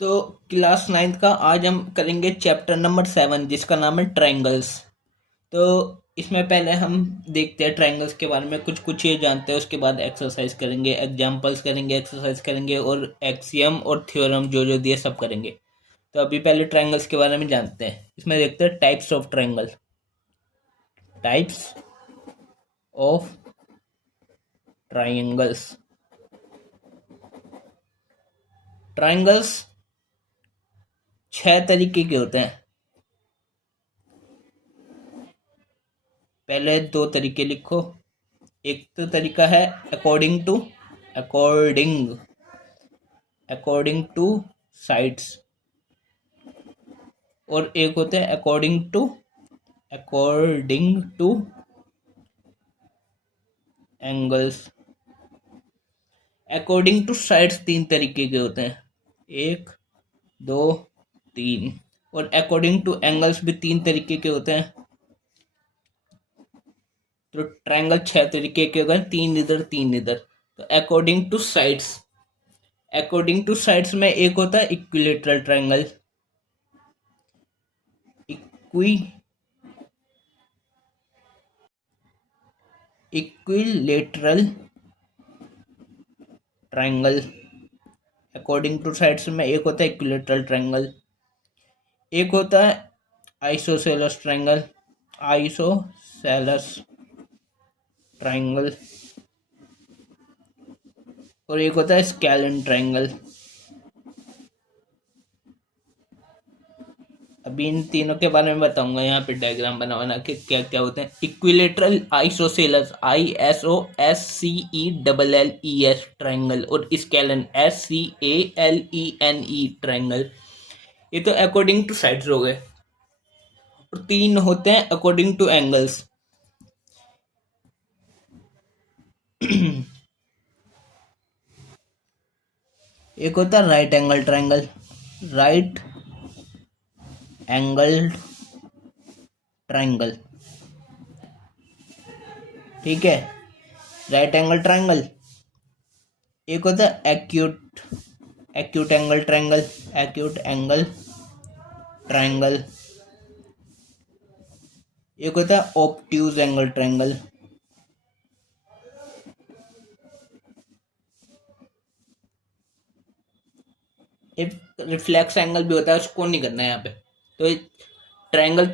तो class 9th का आज हम करेंगे चैप्टर नंबर 7 जिसका नाम है ट्रायंगल्स। तो इसमें पहले हम देखते हैं ट्रायंगल्स के बारे में, कुछ कुछ ये जानते हैं। उसके बाद एक्सरसाइज करेंगे, एग्जांपल्स करेंगे, एक्सरसाइज करेंगे और एक्सियम और थ्योरम जो जो दिए सब करेंगे। तो अभी पहले ट्रायंगल्स के बारे में जानते हैं। इसमें देखते हैं types of triangle. Types of triangles. Triangles 6 तरीके के होते हैं। पहले 2 तरीके लिखो। एक तो तरीका है अकॉर्डिंग अकॉर्डिंग टू साइड्स, और एक होता है according two angles. According two sides 3 तरीके के होते हैं, 1 2 3। और अकॉर्डिंग टू एंगल्स भी 3 तरीके के होते हैं। तो ट्रायंगल 6 तरीके के होते हैं, 3 इधर 3 इधर। तो अकॉर्डिंग टू साइड्स में एक होता है equilateral triangle. Equilateral triangle. According two sides में एक होता है इक्विलेटरल ट्रायंगल। एक होता है आइसोसेलस ट्रायंगल। Isosceles triangle. और एक होता है स्केलन ट्रायंगल। अभी इन तीनों के बारे में बताऊंगा, यहाँ पे डायग्राम बना बना के क्या क्या होते हैं। इक्विलेटरल आइसोसेलस ISOSCELLES ट्रायंगल और स्केलन SCALENE ट्रायंगल। ये तो अकॉर्डिंग टू साइड्स हो गए। और 3 होते हैं अकॉर्डिंग टू एंगल्स। एक होता है right angle triangle. Right angle triangle, ठीक है, राइट एंगल ट्रायंगल। एक होता है एक्यूट एंगल ट्रायंगल। एक होता है ऑब्ट्यूज एंगल ट्रायंगल। एक रिफ्लेक्स एंगल भी होता है, उसको नहीं करना है यहाँ पे। तो ट्रायंगल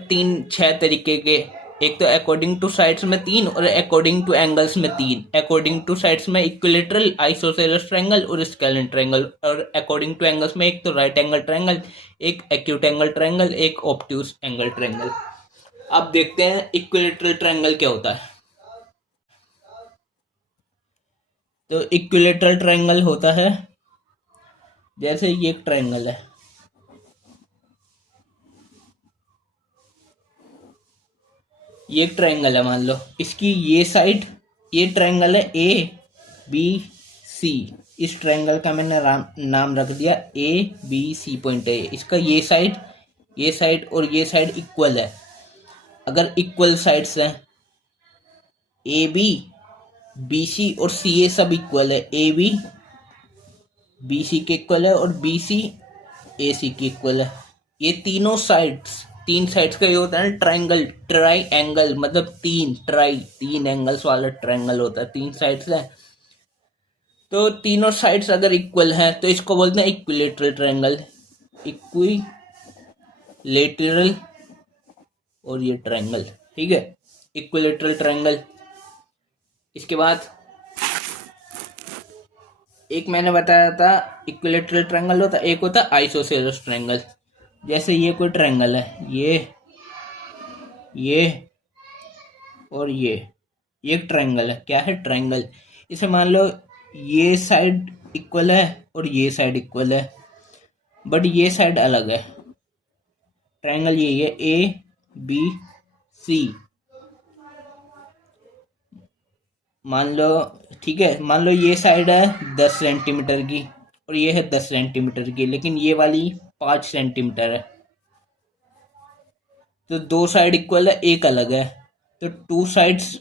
6 तरीके के, एक तो अकॉर्डिंग टू साइड्स में 3 और अकॉर्डिंग टू एंगल्स में 3। अकॉर्डिंग टू साइड्स में इक्विलेटरल आइसोसेलस ट्रायंगल और स्केलन ट्रायंगल, और अकॉर्डिंग टू एंगल्स में एक तो राइट एंगल ट्रायंगल, एक एक्यूट एंगल ट्रायंगल, एक ऑब्ट्यूज एंगल ट्रायंगल। अब देखते हैं इक्विलेटरल ट्रायंगल क्या होता है। तो इक्विलेटरल ट्रायंगल होता है जैसे ये एक ट्रायंगल है, ये एक ट्रायंगल है, मान लो इसकी ये साइड, ये ट्रायंगल है ABC। इस ट्रायंगल का मैंने नाम रख दिया ABC पॉइंट है। इसका ये साइड और ये साइड इक्वल है। अगर इक्वल साइड्स हैं, AB BC और CA सब इक्वल है। AB BC के इक्वल है और BC AC के इक्वल है। ये तीनों साइड्स, 3 साइड्स का ये होता है ट्रायंगल, ट्राई एंगल मतलब 3 एंगल्स वाला ट्रायंगल होता है। 3 साइड्स है, तो तीनों साइड्स अगर इक्वल हैं तो इसको बोलते हैं इक्विलेटरल ट्रायंगल। इक्विलेटरल और ये ट्रायंगल, ठीक है, इक्विलेटरल ट्रायंगल। इसके बाद एक मैंने बताया था इक्विलेटरल ट्रायंगल होता है, एक होता है आइसोसेलस ट्रायंगल। जैसे ये कोई ट्रायंगल है, ये और ये एक ट्रायंगल है। क्या है? ट्रायंगल। इसे मान लो ये साइड इक्वल है और ये साइड इक्वल है, बट ये साइड अलग है। ट्रायंगल ये है ABC, मान लो, ठीक है। मान लो ये साइड है 10 सेंटीमीटर की और ये है 10 सेंटीमीटर की, लेकिन ये वाली 5 सेंटीमीटर है। तो 2 साइड इक्वल है, एक अलग है। तो टू साइड्स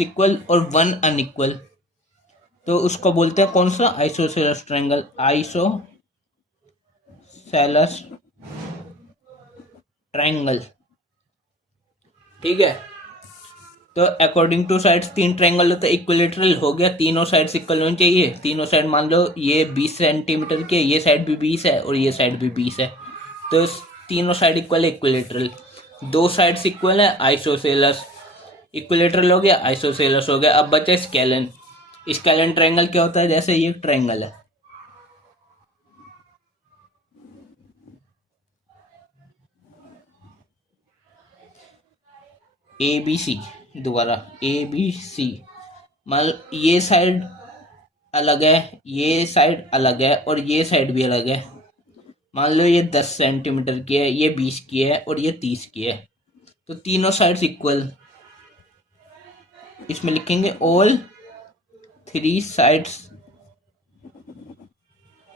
इक्वल और 1 अनइक्वल। तो उसको बोलते हैं कौन सा, आइसोसेलेस ट्रायंगल, आइसोसेलेस ट्रायंगल। ठीक है। तो अकॉर्डिंग टू साइड्स तीन ट्रायंगल होता है, इक्विलेटरल हो गया, तीनों साइड्स इक्वल होनी चाहिए, तीनों साइड मान लो ये 20 सेंटीमीटर के, ये साइड भी 20 है और ये साइड भी 20 है, तो तीनों साइड इक्वल है, इक्विलेटरल। दो साइड्स इक्वल है, आइसोसेलस। इक्विलेटरल हो गया, आइसोसेलस हो गया। अब बचा स्केलन। स्केलन ट्रायंगल क्या होता है, जैसे ये ट्रायंगल है, ए बी सी, दोबारा ए बी सी, मान ये साइड अलग है, ये साइड अलग है और ये साइड भी अलग है। मान लो ये 10 सेंटीमीटर की है, ये 20 की है और ये 30 की है, तो तीनों साइड्स इक्वल। इसमें लिखेंगे ऑल थ्री साइड्स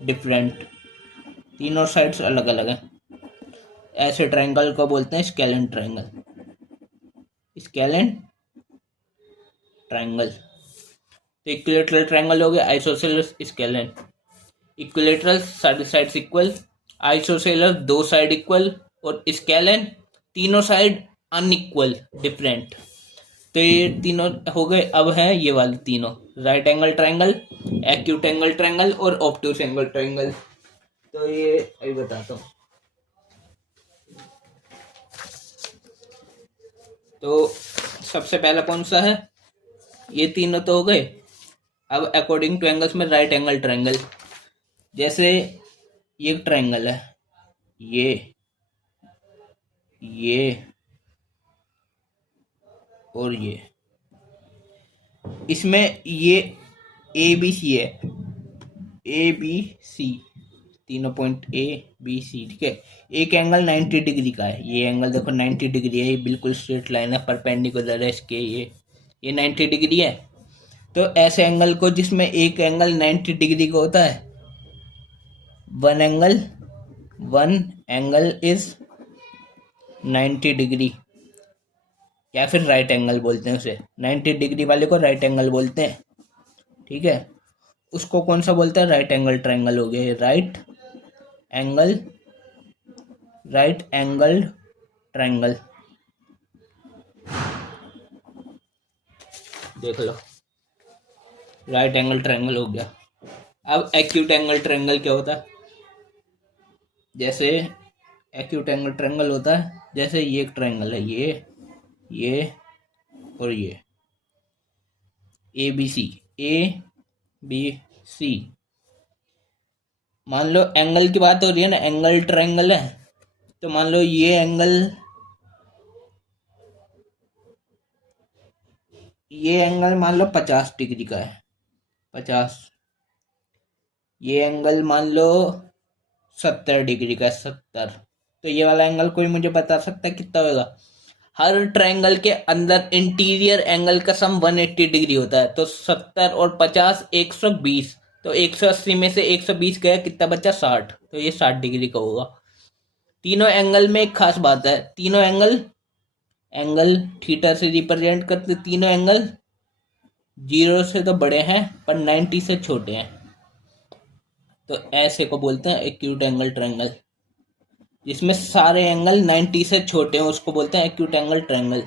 डिफरेंट, तीनों साइड्स अलग अलग हैं। ऐसे ट्रायंगल को बोलते हैं स्केलन ट्रायंगल, स्केलन ट्रायंगल। तो इक्विलेटरल ट्रायंगल हो गया, आइसोसेलस, स्केलन। इक्विलेटरल सारे साइड्स इक्वल, आइसोसेलस दो साइड इक्वल और स्केलन तीनों साइड अनइक्वल डिफरेंट। तो ये तीनों हो गए। अब है ये वाले तीनों, right angle triangle, acute angle triangle और ऑब्टूस एंगल ट्रायंगल। तो ये अभी बताता हूँ। तो सबसे पहला कौन सा है, ये तीनों तो हो गए। अब अकॉर्डिंग टू एंगल्स में राइट एंगल ट्रायंगल, जैसे ये ट्रायंगल है, ये और ये, इसमें ये ए बी सी है, ए बी सी, तीनों पॉइंट ए बी सी। ठीक है। एक एंगल 90 डिग्री का है, ये एंगल देखो 90 डिग्री है, ये बिल्कुल स्ट्रेट लाइन है, परपेंडिकुलर है इसके, ये 90 डिग्री है। तो ऐसे एंगल को जिसमें एक एंगल 90 डिग्री का होता है, वन एंगल इज 90 डिग्री, या फिर राइट एंगल बोलते हैं उसे, 90 डिग्री वाले को राइट एंगल बोलते हैं। ठीक है। उसको कौन सा बोलते हैं, राइट एंगल ट्रायंगल हो गया, राइट एंगल ट्रायंगल। देख लो, राइट एंगल ट्रायंगल हो गया। अब एक्यूट एंगल ट्रायंगल क्या होता है, जैसे एक्यूट एंगल ट्रायंगल होता है, जैसे ये एक ट्रायंगल है, ये और ये ए बी सी। मान लो एंगल की बात हो रही है ना, एंगल ट्रायंगल है, तो मान लो ये एंगल मान लो 50 डिग्री का है, 50। ये एंगल मान लो 70 डिग्री का है, 70। तो ये वाला एंगल कोई मुझे बता सकता है कितना होगा। हर ट्रायंगल के अंदर इंटीरियर एंगल का सम 180 डिग्री होता है, तो 70 और 50 120, तो 180 में से 120 गया, कितना बचा, 60, तो ये 60 डिग्री का होगा। तीनों एंगल में एक खास बात है, तीनों एंगल थीटा से रिप्रेजेंट करते, तीनों एंगल 0 से तो बड़े हैं पर 90 से छोटे हैं, तो ऐसे को बोलते हैं एक्यूट एंगल ट्रायंगल। जिसमें सारे एंगल 90 से छोटे हैं उसको बोलते हैं acute angle triangle,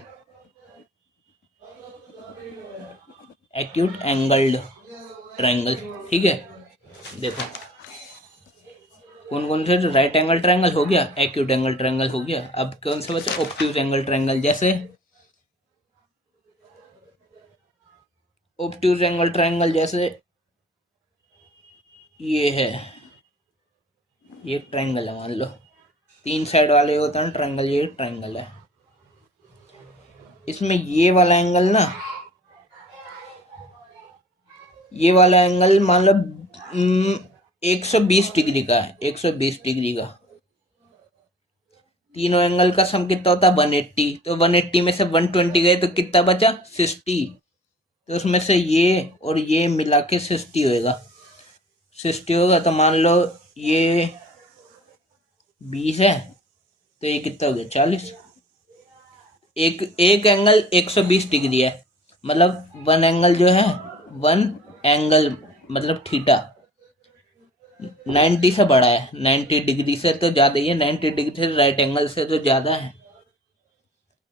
acute angled triangle. ठीक है। देखो कौन कौन से, राइट एंगल ट्रायंगल हो गया, एक्यूट एंगल ट्रायंगल हो गया। अब कौन सा बचा, ऑब्ट्यूज एंगल ट्रायंगल। जैसे ऑब्ट्यूज एंगल ट्रायंगल, जैसे ये है, ये ट्रायंगल है, मान लो 3 साइड वाले होता है ट्रायंगल, ये ट्रायंगल है। इसमें ये वाला एंगल ना, ये वाला एंगल मान लो 120 डिग्री का है, 120 डिग्री का। तीनों एंगल का सम कितना होता है, 180, तो 180 में से 120 गए तो कितना बचा, 60। तो उसमें से ये और ये मिला के 60 होगा, 60 होगा। तो मान लो ये 20 है, तो ये कितना हो गया, 40। एक एंगल 120 डिग्री है, मतलब वन एंगल जो है 1 एंगल मतलब थीटा 90 से बड़ा है, 90 डिग्री से तो ज़्यादा ही है, 90 डिग्री से राइट एंगल से तो ज़्यादा है,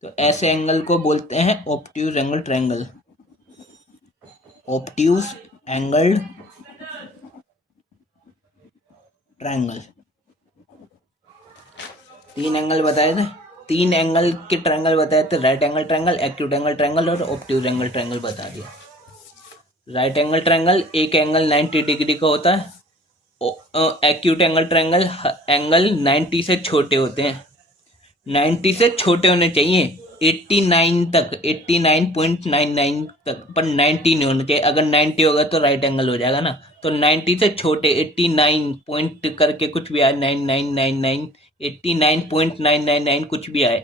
तो ऐसे एंगल को बोलते हैं obtuse angle triangle. Obtuse angle triangle. 3 angle बताए थे, 3 एंगल के ट्रायंगल बताए थे, right angle triangle, acute angle triangle और ऑब्ट्यूज एंगल ट्रायंगल बता दिया। राइट एंगल ट्रायंगल एक एंगल 90 डिग्री का होता है, एक्यूट एंगल ट्रायंगल एंगल 90 से छोटे होते हैं, 90 से छोटे होने चाहिए, 89 तक, 89.99 तक, पर 90 नहीं होना चाहिए। अगर 90 होगा तो राइट एंगल हो जाएगा ना, तो 90 से छोटे 89 पॉइंट करके कुछ भी आए, 9999 89.999 कुछ भी आए,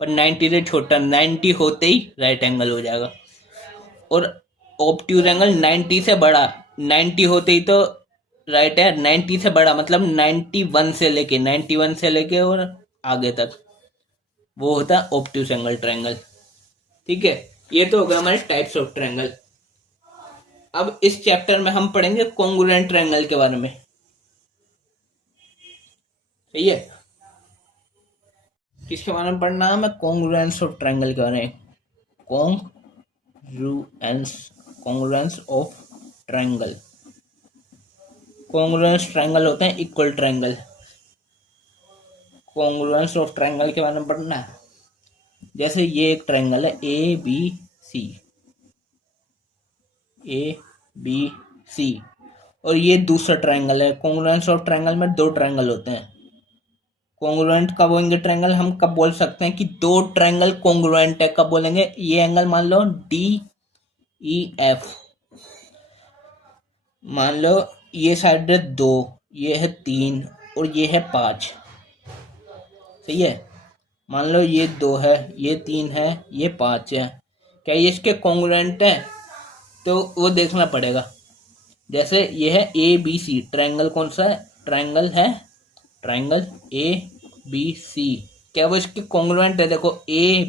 पर 90 से छोटा, 90 होते ही राइट एंगल हो जाएगा। और ऑब्ट्यूज एंगल 90 से बड़ा, 90 होते ही तो राइट है, 90 से बड़ा मतलब 91 से लेके और आगे तक, वो होता है ऑब्ट्यूज एंगल ट्रायंगल। ठीक है, ये तो होगा हमारे टाइप्स ऑफ ट्रायंगल। अब इस चैप्टर में हम पढ़ेंगे कॉन्ग्रुएंट ट्रायंगल के बारे में। सही है, किसके बारे में पढ़ना है? हमें कॉन्ग्रुएंस ऑफ ट्रायंगल के बारे में। Congruence of triangle. Congruence triangle होते हैं equal triangle. Congruence of triangle के बारे में पढ़ना है। जैसे ये एक ट्रायंगल है ए बी सी, और ये दूसरा ट्रायंगल है। कॉन्ग्रुएंस ऑफ ट्रायंगल में 2 ट्रायंगल होते हैं। कॉन्ग्रुएंट कब होंगे ट्रायंगल? हम कब बोल सकते हैं कि 2 ट्रायंगल कॉन्ग्रुएंट है? कब बोलेंगे? ये एंगल मान लो DEF, मान लो ये साइड है 2, ये है 3 और ये है 5। सही है, मान लो ये 2 है, ये 3 है, ये 5 है, क्या ये इसके कॉन्ग्रुएंट है? तो वो देखना पड़ेगा। जैसे ये है ABC ट्रायंगल, कौन सा है? ट्रायंगल ABC, क्या वो इसके कॉन्ग्रुएंट है? देखो ए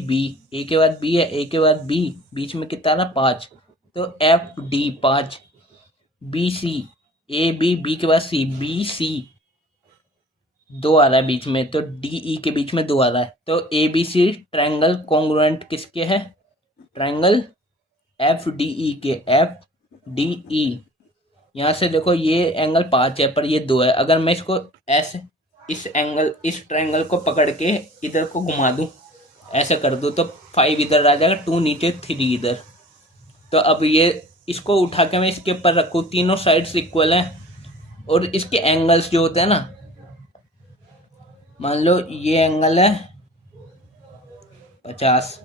के बाद बी है, ए के बाद बी, बीच में कितना ना 5, तो FD 5, BC बी के बाद सी, BC 2 आ रहा है बीच में, तो DE के बीच में 2 आ रहा है, तो ABC ट्रायंगल कॉन्ग्रुएंट किसके है? ट्रायंगल FDE के, FDE। यहाँ से देखो ये एंगल 5 है पर ये 2 है, अगर मैं इसको ऐसे इस ट्रायंगल को पकड़ के इधर को घुमा दूं, ऐसे कर दूं, तो 5 इधर आ जाएगा, 2 नीचे, 3 इधर। तो अब ये इसको उठा के मैं इसके ऊपर रखूँ, तीनों साइड्स इक्वल हैं और इसके एंगल्स जो होते हैं ना, मान लो ये एंगल है 50,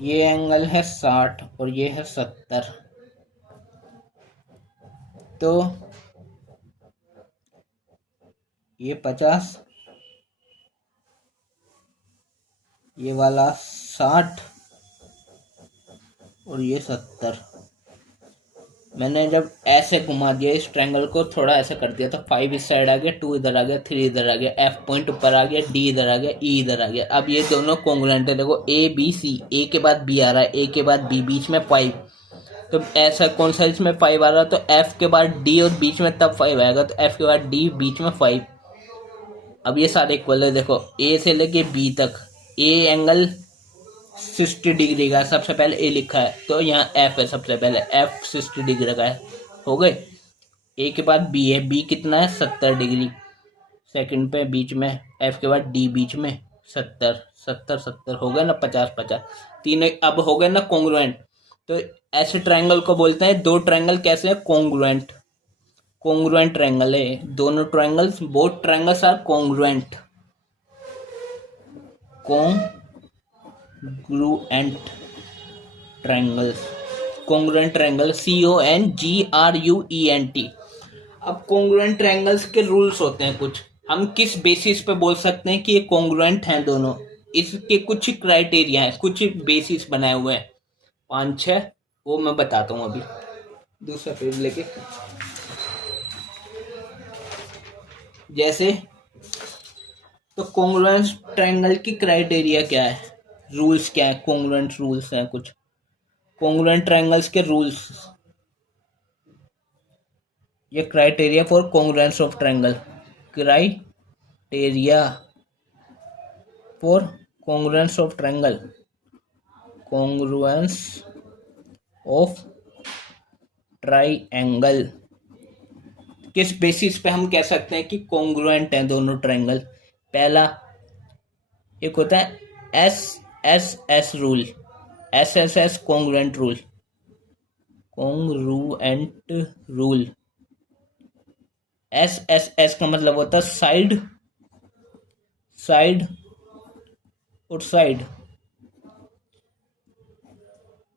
ये एंगल है 60 और ये है 70, तो ये 50, ये वाला 60 और ये 70। मैंने जब ऐसे घुमा दिया इस ट्रायंगल को, थोड़ा ऐसे कर दिया, तो 5 इस साइड आ गया, 2 इधर आ गया, 3 इधर आ गया, F पॉइंट ऊपर आ गया, D इधर आ गया, E इधर आ गया। अब ये दोनों कॉन्ग्रुएंट है। देखो ABC, A के बाद B आ रहा है, A के बाद B, बीच में 5, तो ऐसा कौन सा इसमें 5 आ रहा है? तो F के बाद D और बीच में तब 5 आएगा, तो F के बाद D, बीच में 5। अब ये सारे इक्वल है। देखो A से लेके B तक, A एंगल 60 डिग्री का, सबसे पहले A लिखा है, तो यहाँ F है, सबसे पहले F 60 डिग्री का है, हो गए। A के बाद B है, B कितना है? 70 डिग्री, सेकंड पे बीच में, F के बाद D बीच में, 70 हो गए ना, 50 तीन अब हो गए ना कॉन्ग्रुएंट। तो ऐसे ट्रायंगल को बोलते हैं, 2 ट्रायंगल कैसे हैं? कॉन्ग्रुएंट ट्रायंगल है दोनों triangles, both triangles are congruent triangles, congruent triangle, CONGRUENT। अब कॉन्ग्रुएंट ट्रायंगल्स के रूल्स होते हैं कुछ, हम किस बेसिस पे बोल सकते हैं कि ये कॉन्ग्रुएंट हैं दोनों, इसके कुछ क्राइटेरिया हैं, कुछ बेसिस बनाए हुए हैं, 5-6, वो मैं बताता हूँ अभी। दूसरा पेज लेके, जैसे तो कॉन्ग्रुएंट ट्रायंगल की क्राइटेरिया क्या है, रूल्स क्या है, कॉन्ग्रुएंट रूल्स हैं कुछ। कॉन्ग्रुएंट ट्रायंगल्स के रूल्स, ये criteria for congruence of triangle, criteria for congruence of triangle, congruence of triangle, किस बेसिस पे हम कह सकते हैं कि कॉन्ग्रुएंट हैं दोनों ट्रायंगल। पहला एक होता है S S S rule, S S S congruent rule, congruent rule. S S S का मतलब होता है साइड, साइड और साइड।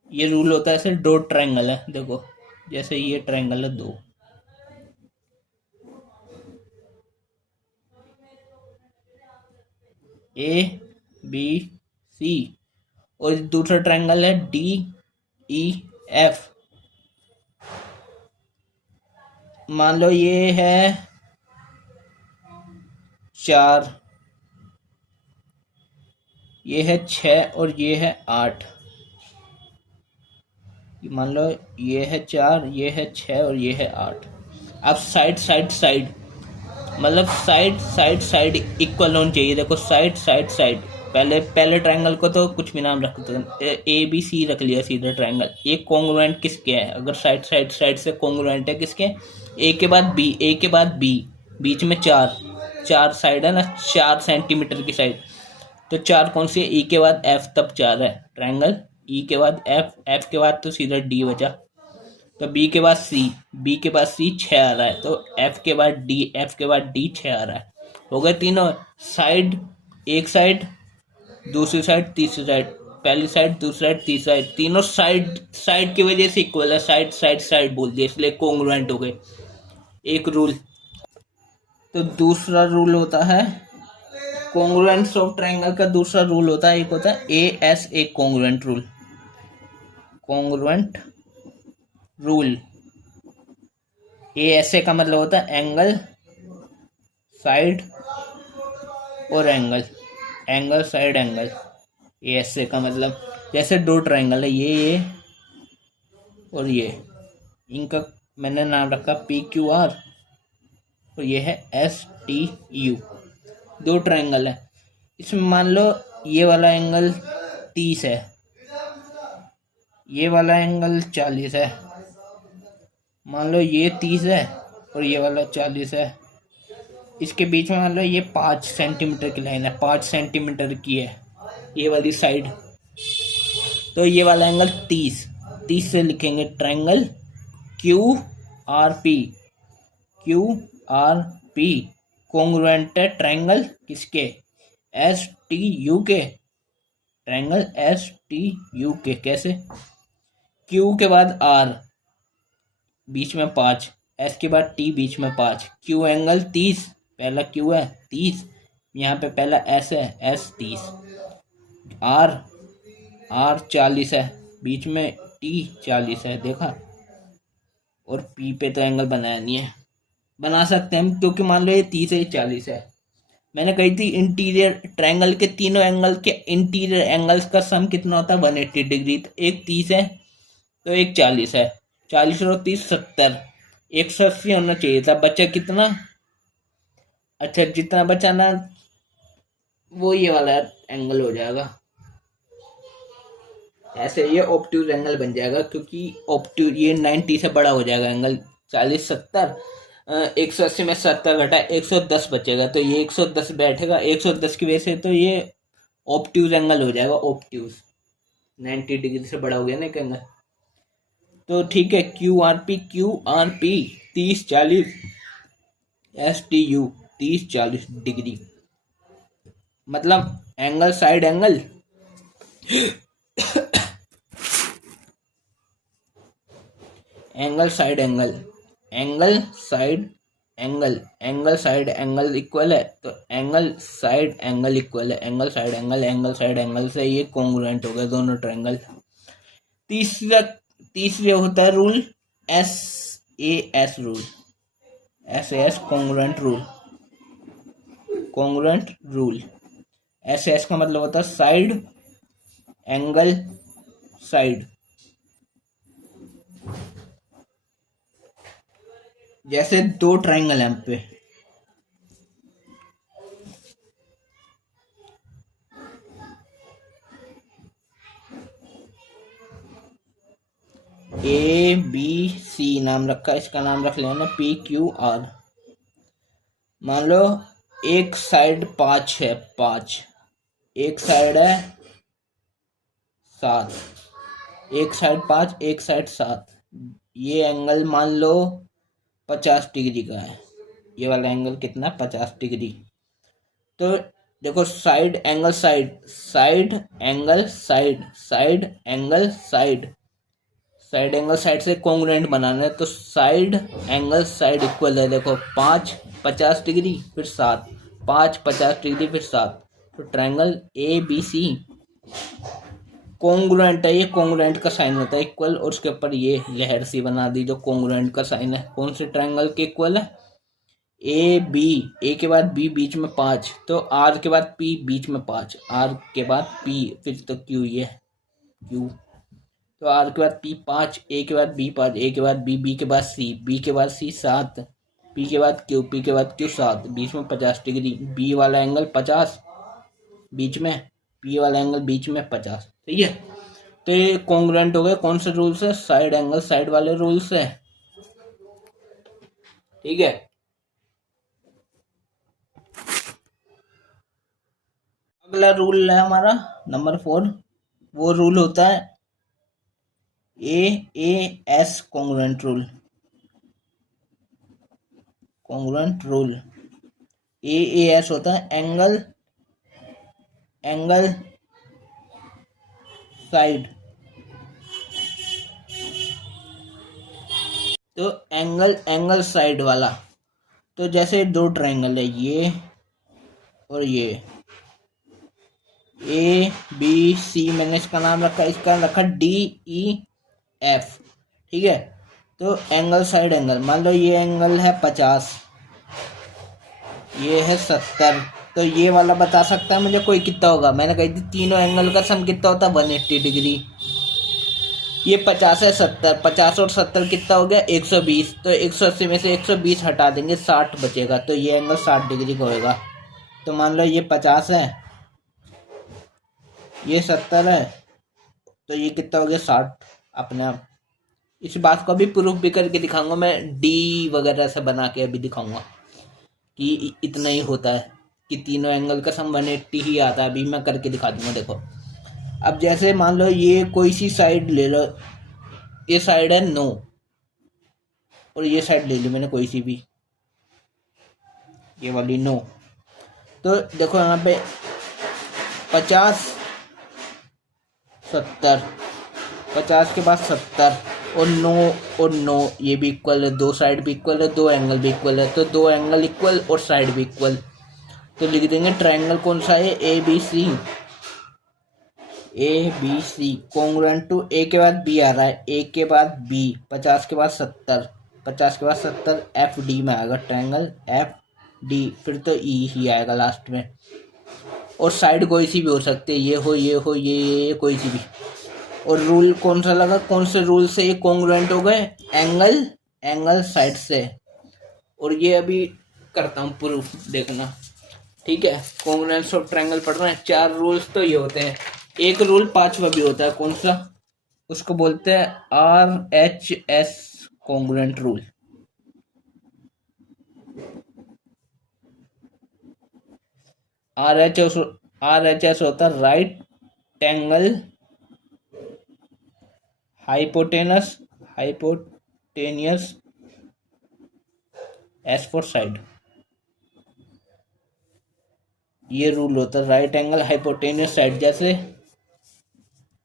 ये रूल होता है, ऐसे दो ट्रायंगल है, देखो जैसे ये ट्रायंगल है दो, ए बी सी, और दूसरा ट्रायंगल है डी ई एफ। मान लो ये है 4, ये है 6 और ये है 8। मान लो ये है 4, ये है 6 और ये है 8। अब साइड साइड साइड, मतलब साइड साइड साइड इक्वल होनी चाहिए। देखो साइड साइड साइड, पहले ट्रायंगल को तो कुछ भी नाम रखते हैं, ए बी सी रख लिया सीधा ट्रायंगल। ये कॉन्ग्रुएंट किसके है, अगर साइड साइड साइड से कॉन्ग्रुएंट है किसके, ए के बाद बी, ए के बाद बी, बीच में 4, 4 साइड है ना, 4 सेंटीमीटर की साइड, तो 4 कौन सी है, ई के बाद एफ, तब 4 है ट्रायंगल। ई के बाद एफ, एफ के बाद तो सीधा डी बचा, तो बी के बाद सी, बी के बाद सी 6 आ रहा है, तो एफ के बाद डी, एफ के बाद डी 6 आ रहा है। हो गए तीनों साइड, एक साइड, दूसरी साइड, तीसरी साइड, पहली साइड, दूसरी साइड, तीसरी साइड, तीनों साइड साइड की वजह से इक्वल है, साइड साइड साइड बोल दिया, इसलिए कॉन्ग्रुएंट हो गए। एक रूल। तो दूसरा रूल होता है कॉन्ग्रुएंस ऑफ ट्रायंगल का, दूसरा रूल होता है, एक होता है A S A congruent rule, congruent rule. A S A का मतलब होता है एंगल, साइड और angle, angle side angle. A S A का मतलब जैसे दो ट्रायंगल है, ये और ये, इनका मैंने नाम रखा पी क्यू आर, और ये है एस टी यू। दो ट्रायंगल है, इसमें मान लो ये वाला एंगल 30 है, ये वाला एंगल 40 है। मान लो ये 30 है और ये वाला 40 है, इसके बीच में मान लो ये 5 सेंटीमीटर की लाइन है, 5 सेंटीमीटर की है ये वाली साइड, तो ये वाला एंगल 30, 30 से लिखेंगे triangle Q R P, Q R P congruent है ट्रायंगल किसके, एस टी यू के, ट्रायंगल एस टी यू के। कैसे, क्यू के बाद आर, बीच में 5, एस के बाद टी, बीच में 5, क्यू एंगल 30, पहला क्यू है 30, यहाँ पे पहला एस है, एस 30, आर, आर 40 है, बीच में टी 40 है, देखा। और पी पे तो एंगल बनाया नहीं है, बना सकते हैं हम, क्योंकि मान लो ये 30 है, ये 40 है। मैंने कही थी इंटीरियर ट्रायंगल के तीनों एंगल के इंटीरियर एंगल्स का सम कितना होता है, 180 डिग्री। तो एक 30 है तो एक 40 है, 40 और 30 70, 180 होना चाहिए था। बचा कितना, अच्छा जितना बचा ना वो ये वाला एंगल हो जाएगा, ऐसे ये ऑब्ट्यूज एंगल बन जाएगा, क्योंकि ऑब्ट्यूज ये 90 से बड़ा हो जाएगा एंगल, 40 70, 180 में 70 घटा 110 बचेगा, तो ये 110 बैठेगा, 110 की वजह से तो ये ऑब्ट्यूज एंगल हो जाएगा, ऑब्ट्यूज 90 डिग्री से बड़ा हो गया ना एक एंगल। तो ठीक है, Q R P, Q R P 30 40, S T U 30 40 degree, मतलब angle side angle angle side angle, angle side angle, angle side angle equal है, तो एंगल साइड एंगल इक्वल है, angle side angle, angle side angle से ये congruent हो गए दोनों triangle. तीसरे होता है rule S A S rule, S A S congruent rule, congruent rule. S S का मतलब होता है साइड एंगल साइड, जैसे दो ट्राइंगल हैं यहाँ पे, ए बी सी नाम रखा, इसका नाम रख लेना पी क्यू आर। मान लो एक साइड 5 है, 5, एक साइड है 7, एक साइड 5, एक साइड 7। ये एंगल मान लो 50 डिग्री का है। ये वाला एंगल कितना, 50 डिग्री। तो देखो side angle side, side angle side, side angle side, side angle side से कॉन्ग्रुएंट बनाना है। तो साइड एंगल साइड इक्वल है, देखो 5 50 डिग्री फिर 7, 5 50 डिग्री फिर 7। तो triangle A B C congruent है, ये कॉन्ग्रुएंट का साइन होता है इक्वल, और उसके ऊपर ये लहर सी बना दी जो कॉन्ग्रुएंट का साइन है। कौन से ट्राइंगल के इक्वल है, ए बी, ए के बाद बी बीच में 5, तो आर के बाद पी बीच में 5, आर के बाद पी फिर तो क्यू, ये क्यू। तो आर के बाद पी 5, ए के बाद बी 5, ए के बाद बी के बाद सी, बी के बाद सी 7, पी के बाद क्यू, पी के बाद क्यू 7, बीच में 50 डिग्री। बी वाला एंगल 50 बीच में, पी वाला एंगल बीच में 50, सही है। तो ये कॉन्ग्रुएंट हो गए कौन से रूल से, साइड एंगल साइड वाले रूल से, ठीक है। अगला रूल है हमारा नंबर 4, वो रूल होता है AAS congruent rule. Congruent rule AAS होता है एंगल एंगल साइड। तो एंगल एंगल साइड वाला, तो जैसे दो ट्राइंगल है ये और ये, ए बी सी, मैंने इसका नाम रखा, इसका रखा DEF, ठीक है। तो एंगल साइड एंगल, मान लो ये एंगल है 50, ये है 70, तो ये वाला बता सकता है मुझे कोई कितना होगा। मैंने कही थी तीनों एंगल का सम कितना होता है, 180 डिग्री। ये 50 है, 70, 50 और 70 कितना हो गया, 120। तो 180 में से 120 हटा देंगे, 60 बचेगा, तो ये एंगल 60 डिग्री का होएगा। तो मान लो ये 50 है, ये 70 है, तो ये कितना हो गया, 60 अपने आप। इस बात को भी प्रूफ भी करके दिखाऊंगा मैं, डी वगैरह से बना के अभी दिखाऊंगा कि इतना ही होता है, कि तीनों एंगल का सम 180 ही आता है। अभी मैं करके दिखा दूंगा, देखो। अब जैसे मान लो ये कोई सी साइड ले लो, ये साइड है 9 और ये साइड ले ली मैंने कोई सी भी, ये वाली 9। तो देखो यहाँ पे 50 70, 50 के बाद 70 और 9 और 9, ये भी इक्वल है, दो साइड भी इक्वल है, दो एंगल भी इक्वल है, तो दो एंगल इक्वल और साइड भी इक्वल। तो लिख देंगे ट्राइंगल कौन सा है, ABC, ABC कॉन्ग्रुएंट टू ए के बाद बी आ रहा है, ए के बाद बी, 50 के बाद 70, 50 के बाद 70 FD में आएगा, ट्राइंगल FD, फिर तो E ही आएगा लास्ट में। और साइड कोई सी भी हो सकती है, ये हो ये हो ये कोई सी भी। और रूल कौन सा लगा, कौन से रूल से ये कॉन्ग्रुएंट हो गए, एंगल एंगल साइड से। और ये अभी करता हूँ प्रूफ, देखना, ठीक है। कॉन्ग्रुएंस ऑफ ट्रायंगल पढ़ रहे हैं, 4 रूल्स तो ये होते हैं। एक रूल 5वां भी होता है, कौन सा, उसको बोलते हैं RHS कॉन्ग्रुएंट रूल। RHS होता है right angle hypotenuse S for side. ये रूल होता है राइट एंगल हाइपोटेनियस साइड। जैसे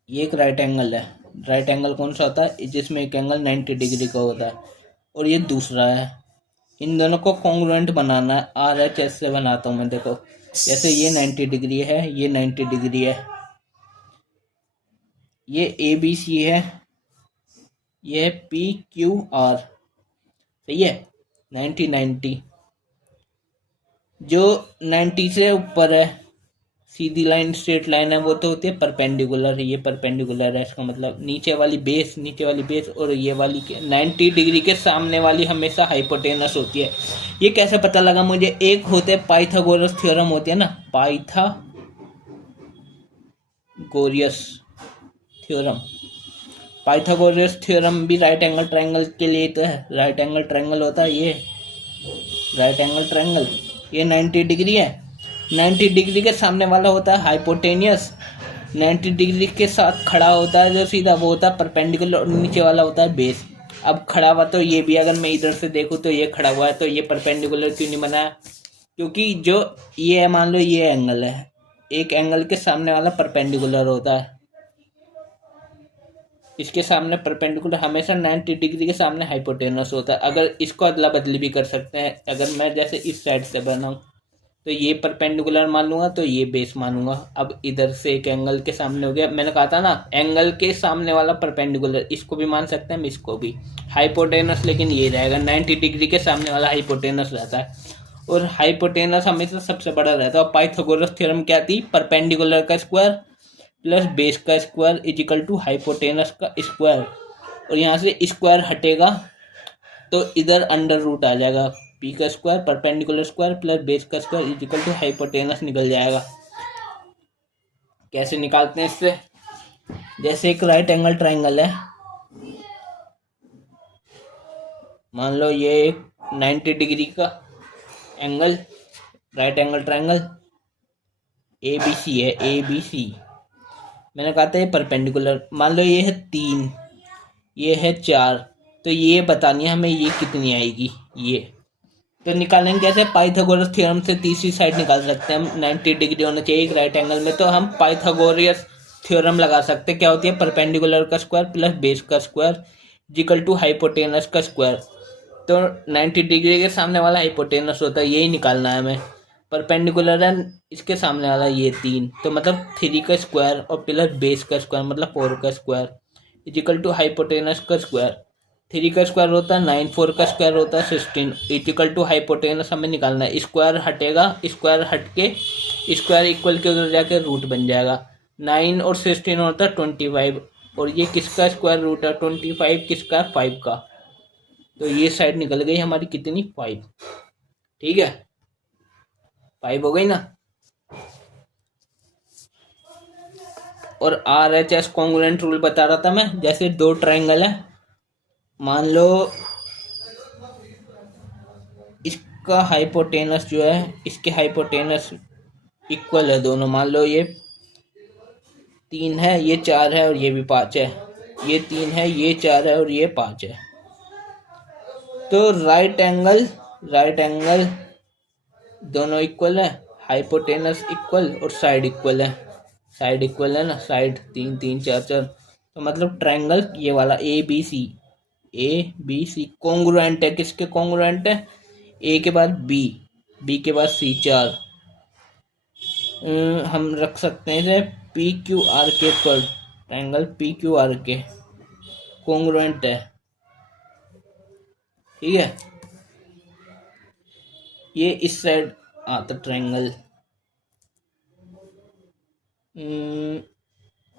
ये एक राइट एंगल है, राइट एंगल कौन सा होता है, जिसमें एक एंगल 90 डिग्री का होता है, और ये दूसरा है। इन दोनों को कॉन्ग्रुएंट बनाना है, RHS से बनाता हूँ मैं, देखो। जैसे ये 90 डिग्री है, ये 90 डिग्री है, ये ABC है, ये PQR, सही है, 90 90। जो 90 से ऊपर है सीधी लाइन स्ट्रेट लाइन है वो तो होती है परपेंडिकुलर, ये परपेंडिकुलर है, इसका मतलब नीचे वाली बेस और ये वाली 90 डिग्री के सामने वाली हमेशा हाइपोटेनस होती है। ये कैसे पता लगा मुझे? एक होते हैं पाइथागोरस थ्योरम होती है ना, पाइथागोरस थ्योरम भी राइट एंगल ट्रायंगल के लिए तो है। राइट एंगल ट्रायंगल होता है ये राइट एंगल ट्रायंगल, ये 90 डिग्री है, 90 डिग्री के सामने वाला होता है हाइपोटेनियस, 90 डिग्री के साथ खड़ा होता है जो सीधा वो होता है परपेंडिकुलर, और नीचे वाला होता है बेस। अब खड़ा हुआ तो ये भी, अगर मैं इधर से देखूँ तो ये खड़ा हुआ है, तो ये परपेंडिकुलर क्यों नहीं बना है? क्योंकि जो ये है, मान लो ये एंगल है, एक एंगल के सामने वाला परपेंडिकुलर होता है, इसके सामने परपेंडिकुलर हमेशा 90 डिग्री के सामने हाइपोटेनस होता है। अगर इसको अदला बदली भी कर सकते हैं, अगर मैं जैसे इस साइड से बनाऊं तो ये परपेंडिकुलर मान लूंगा, तो ये बेस मानूंगा। अब इधर से एक एंगल के सामने हो गया, मैंने कहा था ना एंगल के सामने वाला परपेंडिकुलर, इसको भी मान सकते हैं हम, इसको भी हाइपोटेनस, लेकिन ये रहेगा 90 डिग्री के सामने वाला हाइपोटेनस रहता है, और हाइपोटेनस हमेशा सबसे बड़ा रहता है। और पाइथागोरस थ्योरम क्या थी? परपेंडिकुलर का स्क्वायर प्लस बेस का स्क्वायर इजिकल टू हाइपोटेनस का स्क्वायर, और यहाँ से स्क्वायर हटेगा तो इधर अंडर रूट आ जाएगा, पी का square perpendicular square plus base का स्क्वायर इजिकल टू हाइपोटेनस निकल जाएगा। कैसे निकालते हैं इससे? जैसे एक राइट एंगल ट्रायंगल है, मान लो ये एक 90 डिग्री का angle right angle triangle ABC है, ABC मैंने कहा था ये परपेंडिकुलर, मान लो ये है 3, ये है 4, तो ये बतानी है हमें ये कितनी आएगी, ये तो निकालेंगे कैसे? पाइथागोरस थ्योरम से तीसरी साइड निकाल सकते हैं हम, 90 डिग्री होना चाहिए एक राइट एंगल में, तो हम पाइथागोरस थ्योरम लगा सकते हैं। क्या होती है? परपेंडिकुलर का स्क्वायर प्लस बेस का स्क्वायर इक्वल टू हाइपोटेनस का स्क्वायर, तो 90 डिग्री के सामने वाला हाइपोटेनस होता है, यही निकालना है हमें। परपेंडिकुलर है इसके सामने वाला ये 3, तो मतलब 3 का स्क्वायर और प्लस बेस का स्क्वायर मतलब 4 का स्क्वायर इजिकल टू हाइपोटेनस का स्क्वायर। 3 का स्क्वायर होता है 9, 4 का स्क्वायर होता है 16 इजिकल टू हाइपोटेनस हमें निकालना है। स्क्वायर हटेगा, स्क्वायर हट के स्क्वायर इक्वल के उधर जाके रूट बन जाएगा। 9 और 16 होता है 25, और ये किसका स्क्वायर रूट है? 25 किसका? 5 का, तो ये साइड निकल गई हमारी कितनी? 5। ठीक है, 5 हो गई ना। और RHS कॉन्ग्रुएंट रूल बता रहा था मैं, जैसे दो ट्रायंगल है, मान लो इसका हाइपोटेनस जो है, इसके हाइपोटेनस इक्वल है दोनों, मान लो ये 3 है, ये 4 है और ये भी 5 है, ये 3 है, ये 4 है और ये 5 है, तो राइट एंगल दोनों इक्वल है, हाइपोटेनस इक्वल और साइड इक्वल है, साइड इक्वल है ना, साइड 3 3 4 4, तो मतलब ट्रायंगल ये वाला ABC कॉन्ग्रुएंट है। किसके कॉन्ग्रुएंट है? A के बाद B के बाद C 4, हम रख सकते हैं इसे PQR के पर, ट्रायंगल PQR के कॉन्ग्रुएंट है। ठीक है, ये इस साइड आता ट्रायंगल,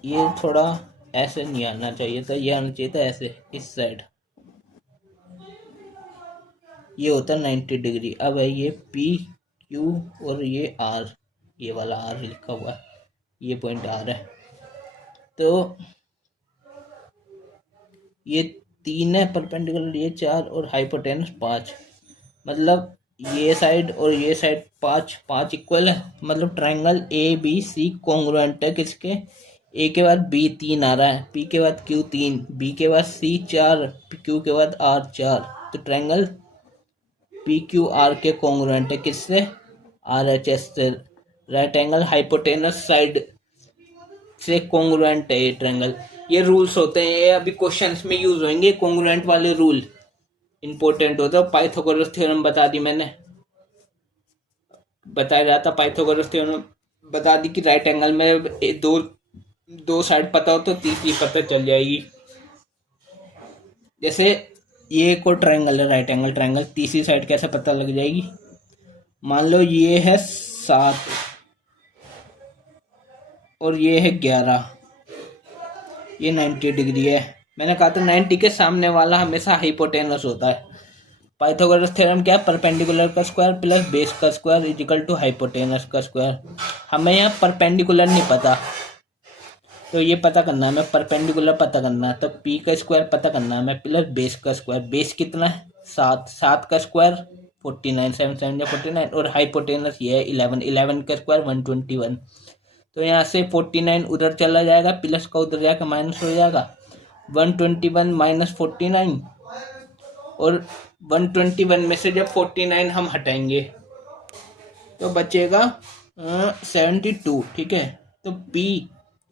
ये थोड़ा ऐसे नहीं आना चाहिए था, ये आना चाहिए था ऐसे, इस साइड ये होता है 90 डिग्री। अब है ये PQ और ये R, ये वाला R लिखा हुआ है, ये पॉइंट R है, तो ये 3 है परपेंडिकुलर, ये 4 और हाइपोटेनस 5, मतलब ये साइड और ये साइड 5 इक्वल है, मतलब ट्रायंगल ABC कॉन्ग्रुएंट है। किसके? A के बाद B 3 आ रहा है, P के बाद Q 3, B के बाद C 4, Q के बाद R 4, तो ट्रायंगल PQR के कॉन्ग्रुएंट है। किससे? RHS से। राइट एंगल हाइपोटेनस साइड से कॉन्ग्रुएंट है ये ट्रायंगल। ये रूल्स होते हैं, ये अभी क्वेश्चंस में यूज होंगे, कॉन्ग्रुएंट वाले रूल इंपॉर्टेंट होता है। पाइथागोरस थ्योरम बता दी मैंने, बताया जाता पाइथागोरस थ्योरम बता दी कि राइट एंगल में दो साइड पता हो तो तीसरी पता चल जाएगी। जैसे ये एक और ट्रायंगल है राइट एंगल ट्रायंगल, तीसरी साइड कैसे पता लग जाएगी? मान लो ये है 7, और ये है 11, ये 90 डिग्री है। मैंने कहा था 90 के सामने वाला हमेशा हाइपोटेनस होता है। पाइथागोरस थ्योरम क्या है? परपेंडिकुलर का स्क्वायर प्लस बेस का square is equal to hypotenuse का स्क्वायर। हमें यहाँ परपेंडिकुलर नहीं पता, तो ये पता करना है, हमें परपेंडिकुलर पता करना है, तो पी का स्क्वायर पता करना है हमें प्लस बेस का स्क्वायर। बेस कितना है? 7, 7 का स्क्वायर 49, 7 7 49, और हाइपोटेनस ये है 11, 11 का स्क्वायर 121। तो यहाँ से 49 उधर चला जाएगा, प्लस का उधर जाकर माइनस हो जाएगा, 121 माइनस 49, और 121 में से जब 49 हम हटाएंगे तो बचेगा 72। ठीक है, तो पी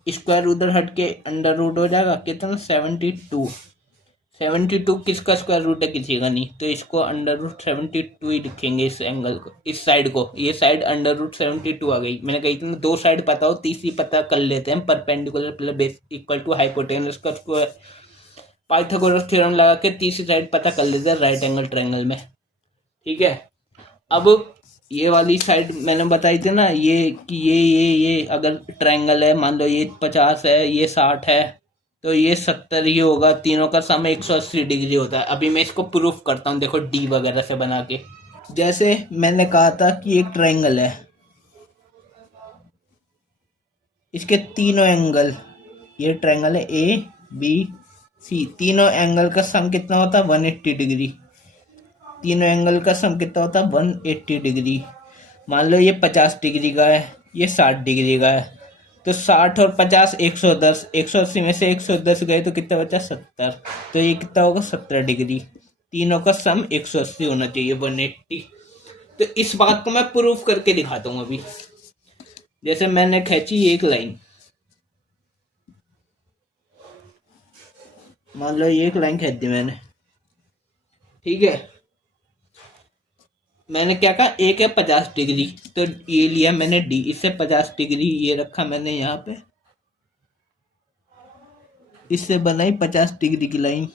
स्क्वायर उधर हट के अंडर रूट हो जाएगा, कितना? 72। 72 किसका स्क्वायर रूट है? किसी का नहीं, तो इसको अंडर रूट 72 ही लिखेंगे इस एंगल को, इस साइड को। ये साइड अंडर रूट 72 आ गई। मैंने कही थी ना, 2 साइड पता हो, तीसरी पता कर लेते हैं, perpendicular plus base equal to hypotenuse का स्क्वायर। पाइथागोरस थ्योरम लगा के तीसरी साइड पता कर लेते हैं राइट एंगल ट्रायंगल में। ठीक है, अब ये वाली साइड मैंने बताई थी ना, ये कि ये अगर ट्रायंगल है, मान लो ये 50 है, ये 60 है, तो ये 70 ही होगा। तीनों का सम 180 डिग्री होता है। अभी मैं इसको प्रूफ करता हूँ, देखो डी वगैरह से बना के। जैसे मैंने कहा था कि एक ट्रायंगल है, इसके तीनों एंगल, ये ट्रायंगल है ए बी सी, तीनों एंगल का सम कितना होता है? 180 डिग्री। तीनों एंगल का सम कितना होता है? 180 डिग्री। मान लो ये 50 डिग्री का है, ये 60 डिग्री का है, तो 60 और 50 110, 180 में से 110 गए तो कितना बचा? 70। तो ये कितना होगा? 70 डिग्री। तीनों का सम 180 होना चाहिए, 180। तो इस बात को मैं प्रूफ करके दिखाता हूँ अभी। जैसे मैंने खींची एक लाइन, मान लो ये एक लाइन खींच दी मैंने। ठीक है, मैंने क्या कहा? एक है 50 डिग्री, तो ये लिया मैंने डी, इससे 50 डिग्री ये रखा मैंने यहाँ पे, इससे बनाई 50 डिग्री की लाइन।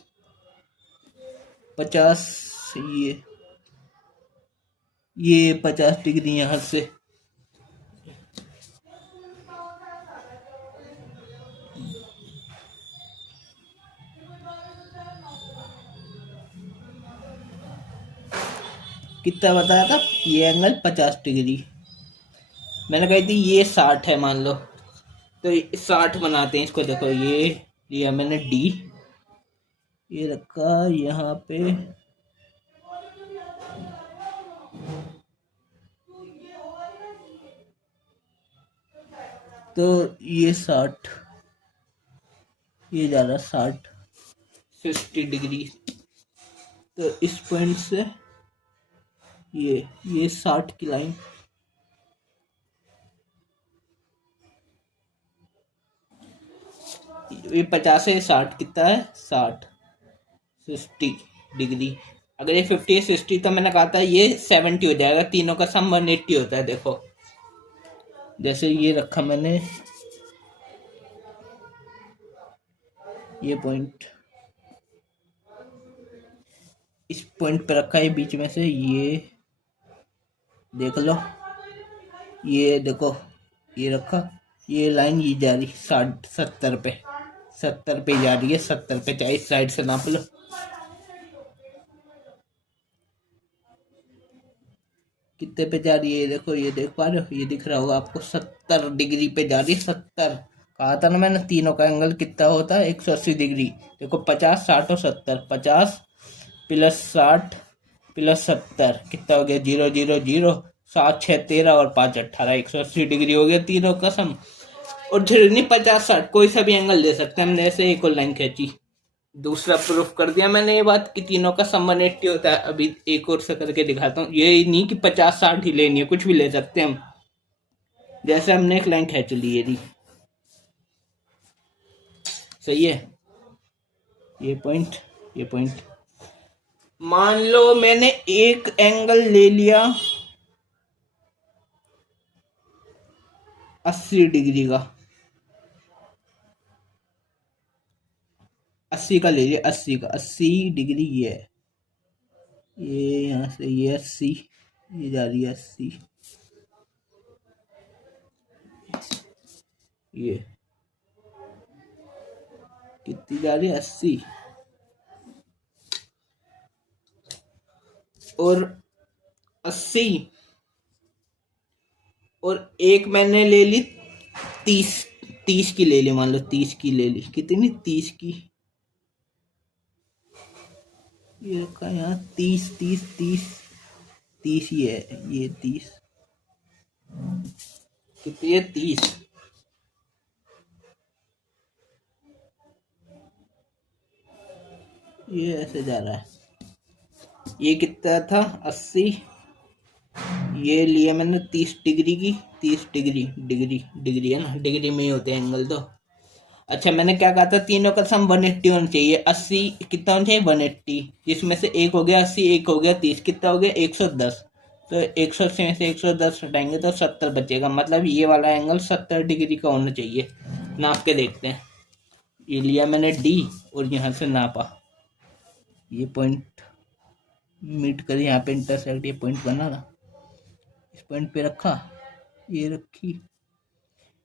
50, ये 50 डिग्री यहाँ से, कितना बताया था? ये एंगल 50 डिग्री। मैंने कही थी ये 60 है मान लो, तो 60 बनाते हैं इसको। देखो ये लिया मैंने डी, ये रखा यहाँ पे, तो ये 60, ये जा रहा 60, 60 डिग्री। तो इस पॉइंट से ये 60 की लाइन, ये 50 है, 60 कितना है? 60, 60 डिग्री। अगर ये 50 है 60, तो मैंने कहा था ये 70 हो जाएगा। तीनों का सम 180 होता है। देखो जैसे ये रखा मैंने, ये पॉइंट इस पॉइंट पे रखा है बीच में से, ये देख लो, ये देखो, ये रखा, ये लाइन ये जा रही 60, 70 पे, 70 पे जा रही है, 70 पे, चाहे इस साइड से नाप लो। कितने पे जा रही है? ये देखो, ये देख पा रहे हो? ये दिख रहा होगा आपको, 70 डिग्री पे जा रही है। 70 कहा था ना मैंने, तीनों का एंगल कितना होता है? 180 डिग्री। देखो 50, 60 और 70, 50 प्लस 60 प्लस 70 कितना हो गया? 0 0 0, 7 6 13 और 5 18, 180 डिग्री हो गया तीनों का सम। और नहीं, 50 60 कोई सा भी एंगल ले सकते हैं। हमने ऐसे एक और लाइन खींची, दूसरा प्रूफ कर दिया मैंने ये बात कि तीनों का सम 180 होता है। अभी एक और से करके दिखाता हूँ। ये नहीं कि 50 60 ही लेनी है, कुछ भी ले सकते हैं हम। जैसे हमने एक लाइन खींच ली है, सही है, ये पॉइंट, ये पॉइंट। मान लो मैंने एक एंगल ले लिया 80 डिग्री का, 80 का ले लिया, 80 का, 80 डिग्री ये है, ये यहाँ से ये 80, ये जा रही है 80, ये कितनी जा रही है 80 और 80 और एक मैंने ले ली 30 30 की ले ली, मान लो 30 की ले ली, कितनी 30 की, ये रखा यहाँ 30 30 30 30 ही है ये 30, कितनी है 30, ये ऐसे जा रहा है, ये कितना था 80, ये लिया मैंने 30 डिग्री की, 30 डिग्री डिग्री डिग्री है ना, डिग्री में ही होते हैं एंगल तो। अच्छा मैंने क्या कहा था, तीनों का सम 180 होना चाहिए, 80 कितना होना चाहिए 180, जिसमें से एक हो गया 80, एक हो गया 30, कितना हो गया 110, तो 180 में से 110 हटाएंगे तो 70 बचेगा, मतलब ये वाला एंगल 70 डिग्री का होना चाहिए। नाप के देखते हैं, ये लिया मैंने डी और यहाँ से नापा, ये पॉइंट मीट कर, यहाँ पे इंटरसेक्ट ये पॉइंट बना ना, इस पॉइंट पे रखा, ये रखी,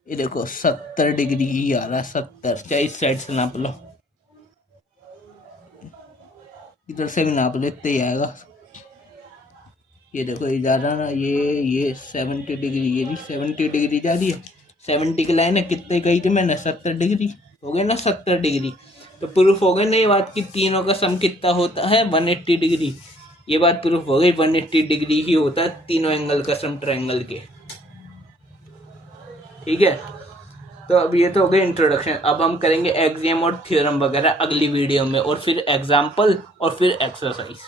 ये देखो 70 डिग्री ही आ रहा है, 70, चाहे इस साइड से नाप लो, इधर से भी नाप लो, इतना ही आएगा, ये देखो ये जा रहा ना, ये 70 डिग्री, ये भी 70 डिग्री जा रही है, 70 की लाइन है, कितने गई थी मैंने 70 डिग्री, हो गए ना 70 डिग्री, तो प्रूफ हो गई ना ये बात कि तीनों का सम कितना होता है 180 डिग्री, ये बात प्रूफ हो गई 180 डिग्री ही होता है तीनों एंगल का सम ट्रायंगल के। ठीक है, तो अब ये तो हो गया इंट्रोडक्शन, अब हम करेंगे एग्जाम और थ्योरम वगैरह अगली वीडियो में, और फिर एग्जाम्पल और फिर एक्सरसाइज।